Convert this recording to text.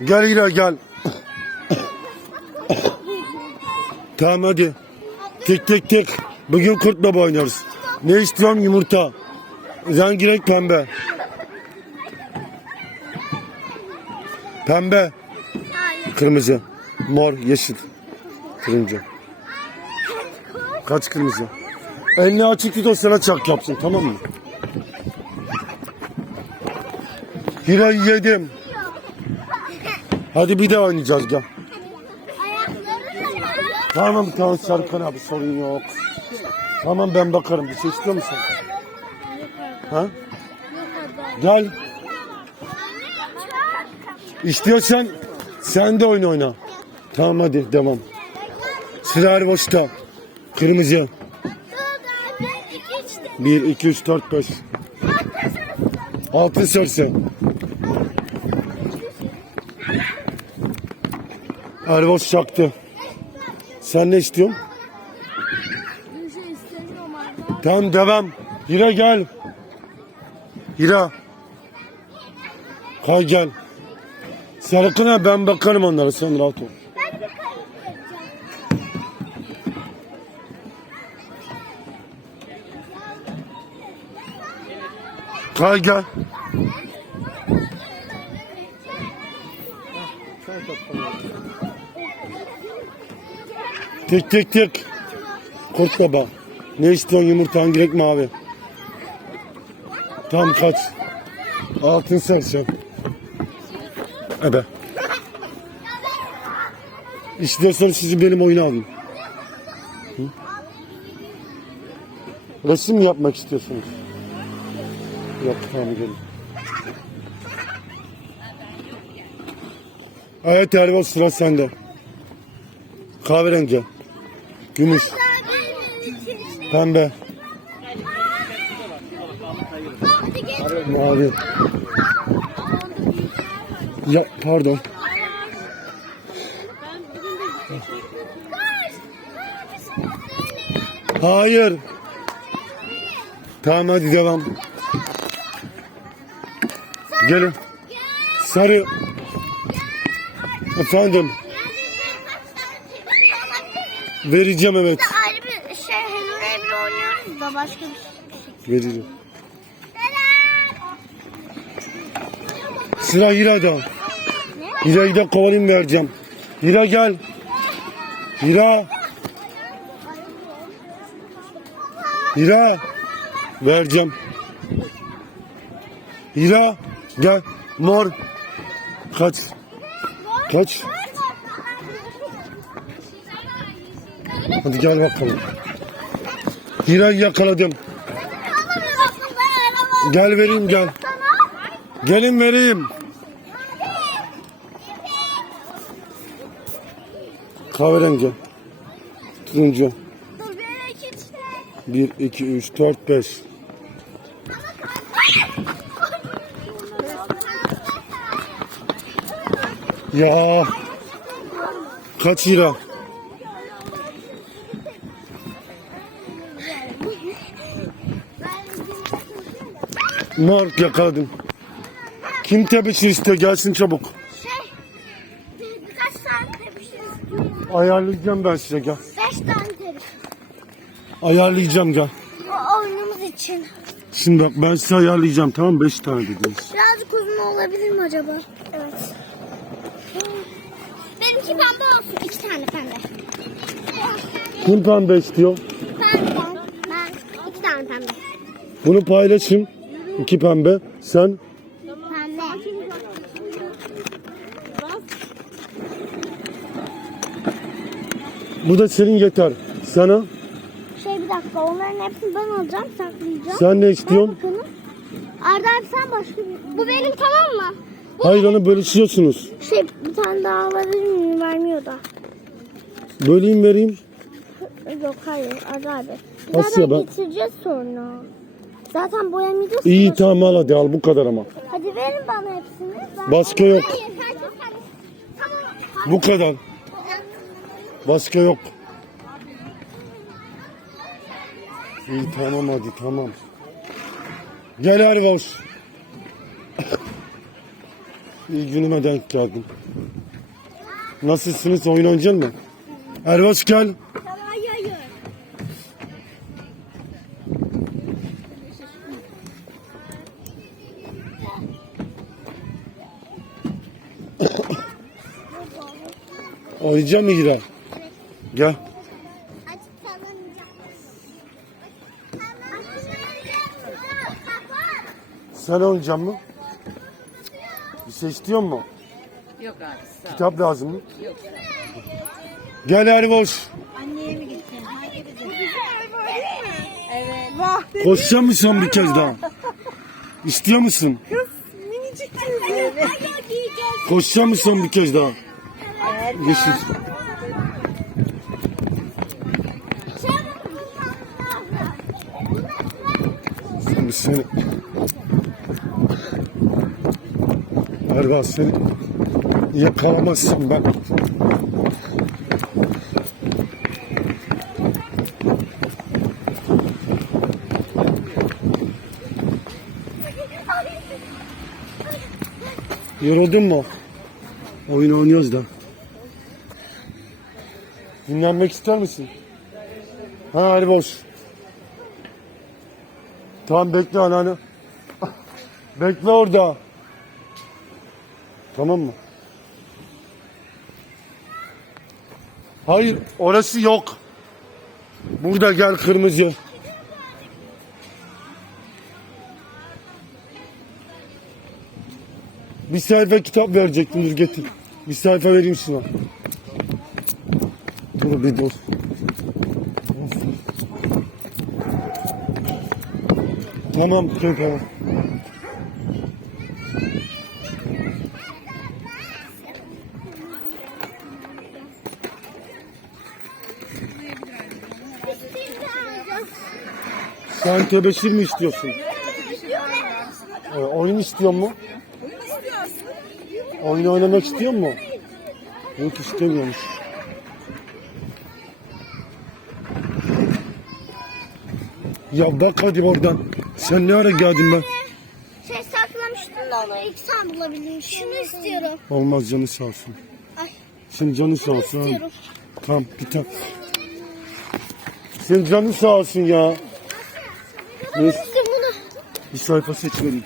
Gel Hira gel. tamam hadi. Tek tek tek. Bugün kurt baba oynuyoruz. Ne istiyorsun? Yumurta. Rengi renk pembe. Pembe. Kırmızı. Mor, yeşil. Turuncu. Kaç kırmızı? Elini açık tut o sana çak yapsın tamam mı? Hira'yı yedim. Hadi bir daha oynayacağız gel. Tamam tamam Serkan abi sorun yok. Tamam ben bakarım. Bir şey istiyor musun? Ha? Gel. İstiyorsan sen de oyun oyna. Tamam hadi devam. Sıra Erboş'ta. Kırmızı. 1, 2, 3, 4, 5. Altın sarısı. Erboş çaktı. Sen ne istiyorsun? Bir şey istemiyorum artık. Tamam devam. Hira gel. Hira. Kay gel. Serkan ben bakarım onlara sen rahat ol. Kay gel. Tek tek tek. Kurt baba. Ne istiyorsun yumurta hangi renk mavi? Tam kaç. Altın sarısı. Ebe. İstiyorsanız sizi benim oyuna alın. Resim mi yapmak istiyorsunuz? Yok tamam gelin. Evet Erol sıra sende. Kahverengi. Gümüş. Pembe. Mavi. Ya pardon. Hayır. Tamam hadi devam. Gelin. Sarı. Efendim. Vereceğim evet. Ayrı bir şey Hello Neighbor oynuyoruz da başka bir şey. Vereceğim. Sıra Hira'da. Hira'yı da kovalayayım vereceğim. Hira gel. Hira. Hira. Vereceğim. Hira. Gel. Mor. Kaç. Kaç. Hadi gel bakalım. Hira'yı yakaladım. Gel vereyim gel. Gelin vereyim. Kahverengi. Turuncu. Dur bir yere git. 1, 2, 3, 4, 5. Ya. Kaç lira? Mark yakaladım. Kim tebeşir istiyor gelsin çabuk. Şey, bir- birkaç tane tepişiriz. Ayarlayacağım ben size gel. Beş tane. Ayarlayacağım gel. Bu oyunumuz için. Şimdi bak ben size ayarlayacağım tamam mı? 5 tane dediniz. Birazcık uzun olabilir mi acaba? Evet. Benimki pembe olsun. İki tane pembe. Kim pembe istiyor? Ben, ben, ben iki tane pembe. Bunu paylaşın. İki pembe. Sen Pembe. bu da senin yeter. Sana Şey bir dakika onların hepsini ben alacağım saklayacağım. sen ne Ver istiyorsun? bakalım. Arda abi sen başka bir... Bu benim tamam mı? Hayır onu bölüşüyorsunuz. Şey bir tane daha alabilir miyim? Vermiyor da. Böleyim vereyim. Yok hayır Arda abi. Nasıl Zaten ya ben- getireceğiz sonra. Zaten boyamayacağız. İyi tamam al hadi al bu kadar ama. Hadi verin bana hepsini. Ben- yok. Hayır, Tamam. Bu kadar. Başka yok. İyi tamam hadi tamam. Gel Ervoş. İyi günüme denk geldin. Nasılsınız? Oyun oynayacak mı? Ervaş gel. Hayır hayır. Oynayacak mı İra? Gel. Sen oynayacak mı? Bir şey istiyor mu? Yok abi sağ ol. Kitap lazım mı? Yok. Gel Ervaş. Anneye mi gittin? Hadi gidelim. Evet. Koşacak mısın son bir kez daha? İstiyor musun? Evet. Koşacak mısın bir kez daha? Yeşil. Şimdi seni... Ervan seni yakalamazsam ben. Yoruldun mu? Oyun oynuyoruz da. Dinlenmek ister misin? Ha hadi boş. Tamam bekle anneanne. Bekle orada. Tamam mı? Hayır orası yok. Burada gel kırmızı. Bir sayfa kitap verecektim dur getir. Bir sayfa vereyim şuna. Dur bir dur. Tamam tamam. Sen tebeşir mi istiyorsun? Ee, oyun istiyor mu? Oyun oynamak istiyor mu? Yok istemiyormuş. Ya bak hadi oradan. Sen ne ara geldin ben? Şey saklamıştım da onu ilk sen bulabildin. Şunu istiyorum. Olmaz canı sağ olsun. Ay. Senin canın sağ olsun. ha. İstiyorum. Tamam bir tane. Senin canın sağ olsun ya. Neyse istiyorum bunu. bir sayfa seç vereyim.